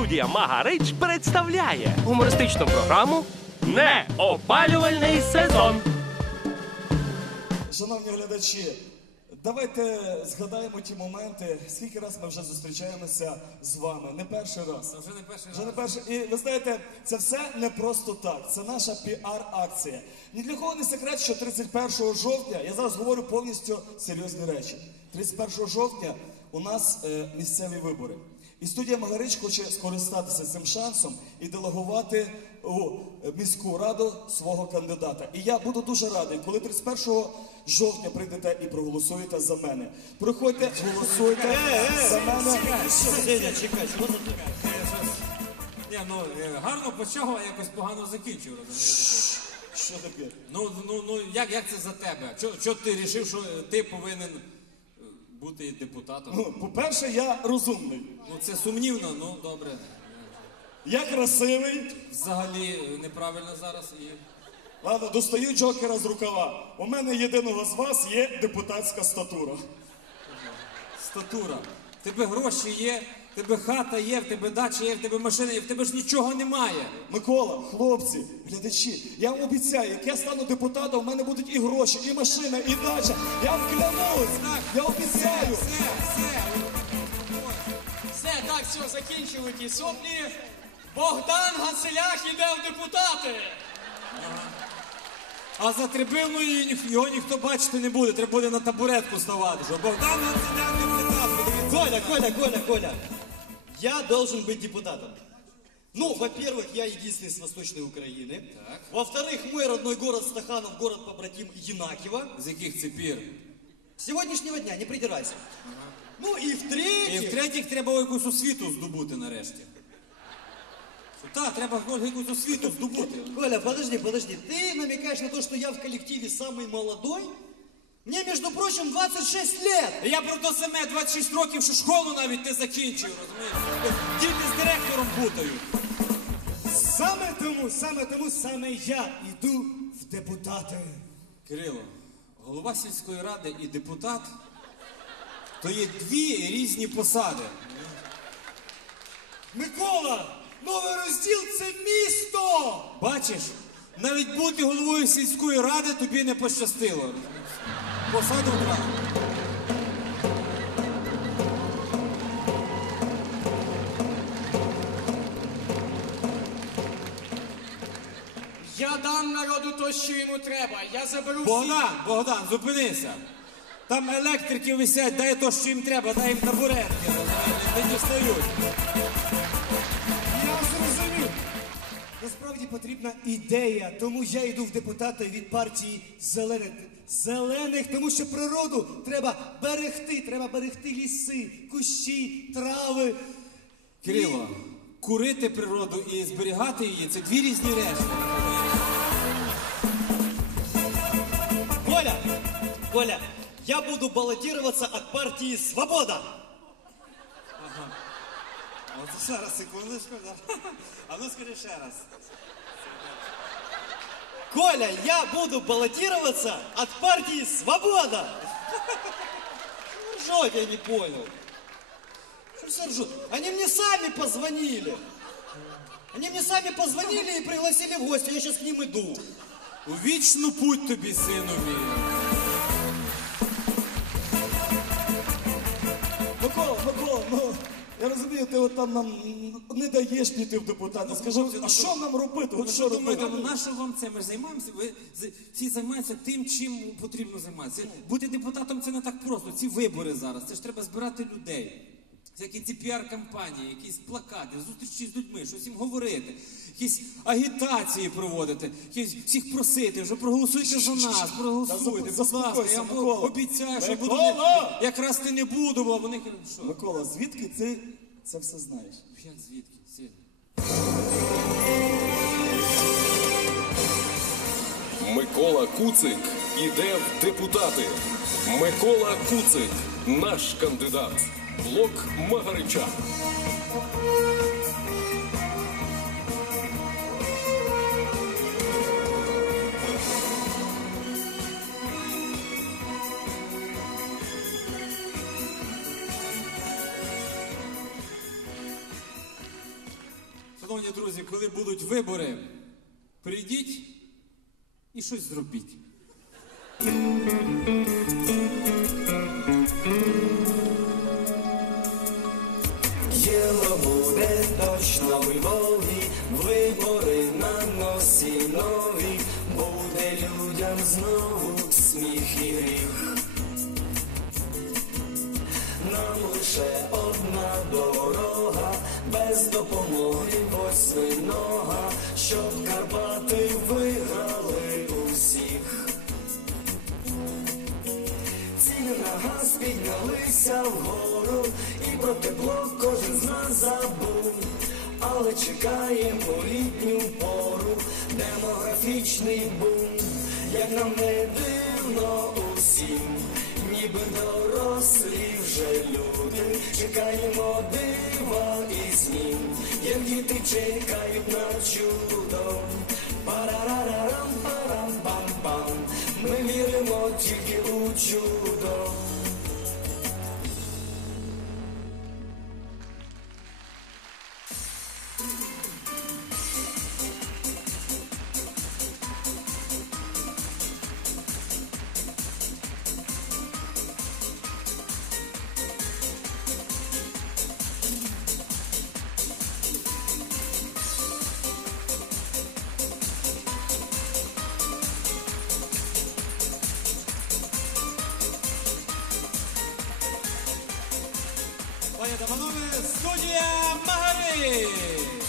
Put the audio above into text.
Студія Магарич представляє гумористичну програму Неопалювальний сезон. Шановні глядачі, давайте згадаємо ті моменти, скільки раз ми вже зустрічаємося з вами. Не перший раз. Вже не перший Вже не раз. перший. І ви знаєте, це все не просто так. Це наша піар-акція. Ні для кого не секрет, що 31 жовтня, я зараз говорю повністю серйозні речі. 31 жовтня у нас е, місцеві вибори. І студія Магарич хоче скористатися цим шансом і делегувати у міську раду свого кандидата. І я буду дуже радий, коли 31 жовтня прийдете і проголосуєте за мене. Приходьте, голосуйте за мене. Чекай? Ні, ну е, гарно почав, а якось погано закінчив, розумієте? Що таке? Ну, ну, ну як, як це за тебе? Чо, чо ти вирішив, що ти повинен бути депутатом? Ну, по-перше, я розумний. Ну це сумнівно, ну добре. Я красивий. Взагалі е, неправильно зараз і. Ладно, достаю джокера з рукава. У мене єдиного з вас є депутатська статура. Статура. В тебе гроші є, в тебе хата є, в тебе дача є, в тебе машина є, в тебе ж нічого немає. Микола, хлопці, глядачі, я вам обіцяю, як я стану депутатом, у мене будуть і гроші, і машина, і дача. Я вам клянусь, я обіцяю. Все, все. Все, так, все, закінчили ті соплі. Богдан Ганселях іде в депутати. А за трибуною його ніхто бачити не буде, треба буде на табуретку ставати. Що Богдан Гацелян депутат. Коля, Коля, Коля, Коля. Я должен быть депутатом. Ну, во-первых, я единственный с Восточной Украины. Так. Во-вторых, мой родной город Стаханов, город побратим Янакиева. З яких це пір? С сегодняшнего дня, не придирайся. Ну и І в-третьих... в-третіх, треба якусь освіту здобути нарешті. Так, треба якусь освіту здобути. Коля, подожди, подожди. Ты намекаешь на то, что я в коллективе самый молодой? Мне, между прочим, 26 лет. Я про то саме 26 років, що школу навіть не закінчив, розумієш? Діти з директором путають. Саме тому, саме тому, саме я йду в депутати. Кирило, голова сільської ради і депутат то є дві різні посади. Микола, новий розділ це місто! Бачиш, навіть бути головою сільської ради тобі не пощастило. Посаду втратив. Я дам народу то, що йому треба. Я заберу всі. Богдан, Богдан, зупинися. Там електрики висять, дай то, що їм треба, дай їм табуретки. Не дістають. Насправді потрібна ідея, тому я йду в депутати від партії зелених. Зелених, тому що природу треба берегти, треба берегти ліси, кущі, трави. Кирило, курити природу і зберігати її це дві різні речі. Коля, Коля, я буду баллотироваться от партии «Свобода». От ще раз, секундочку. А ну скажи ще раз. Коля, я буду баллотироваться от партии «Свобода». Что ржете, я не понял. Что все ржут? Они мне сами позвонили. Они мне сами позвонили и пригласили в гости. Я сейчас к ним иду. У вічну путь тобі, сину мій. Ти от там нам не даєш піти в депутати. Скажи, а що нам робити? От що думаєте, робити? ну на що вам це? Ми ж займаємося. Ви з- всі займаються тим, чим потрібно займатися. Бути депутатом це не так просто. Ці вибори зараз. Це ж треба збирати людей. Всякі ці піар-кампанії, якісь плакати, зустрічі з людьми, щось їм говорити, якісь агітації проводити, якісь всіх просити, вже проголосуйте за нас, проголосуйте, будь ласка. заспокойся, Я вам Микола. обіцяю, що буду Микола! якраз ти не буду, бо вони кажуть, що? Микола, звідки ти це все знаєш? Як звідки? Сильно. Микола Куцик іде в депутати. Микола Куцик, наш кандидат. Блок Магарича. Шановні друзі, коли будуть вибори, прийдіть і щось зробіть. Діло буде точно в Львові, вибори на носі нові, буде людям знову сміх і гріх. Нам лише одна дорога, без допомоги восьминога, щоб Карпати виграли усіх. Ціни на газ піднялися вгору, і про тепло кожен з нас забув. Але чекаємо літню пору, демографічний бум, як нам не дивно усім, ніби дорослі вже люди, чекаємо дива і змін, як діти чекають на чудо. Парарарарам, парам, пам, пам. Ми віримо тільки у чудо. Пані Planeta Volumes, Studia Mahari.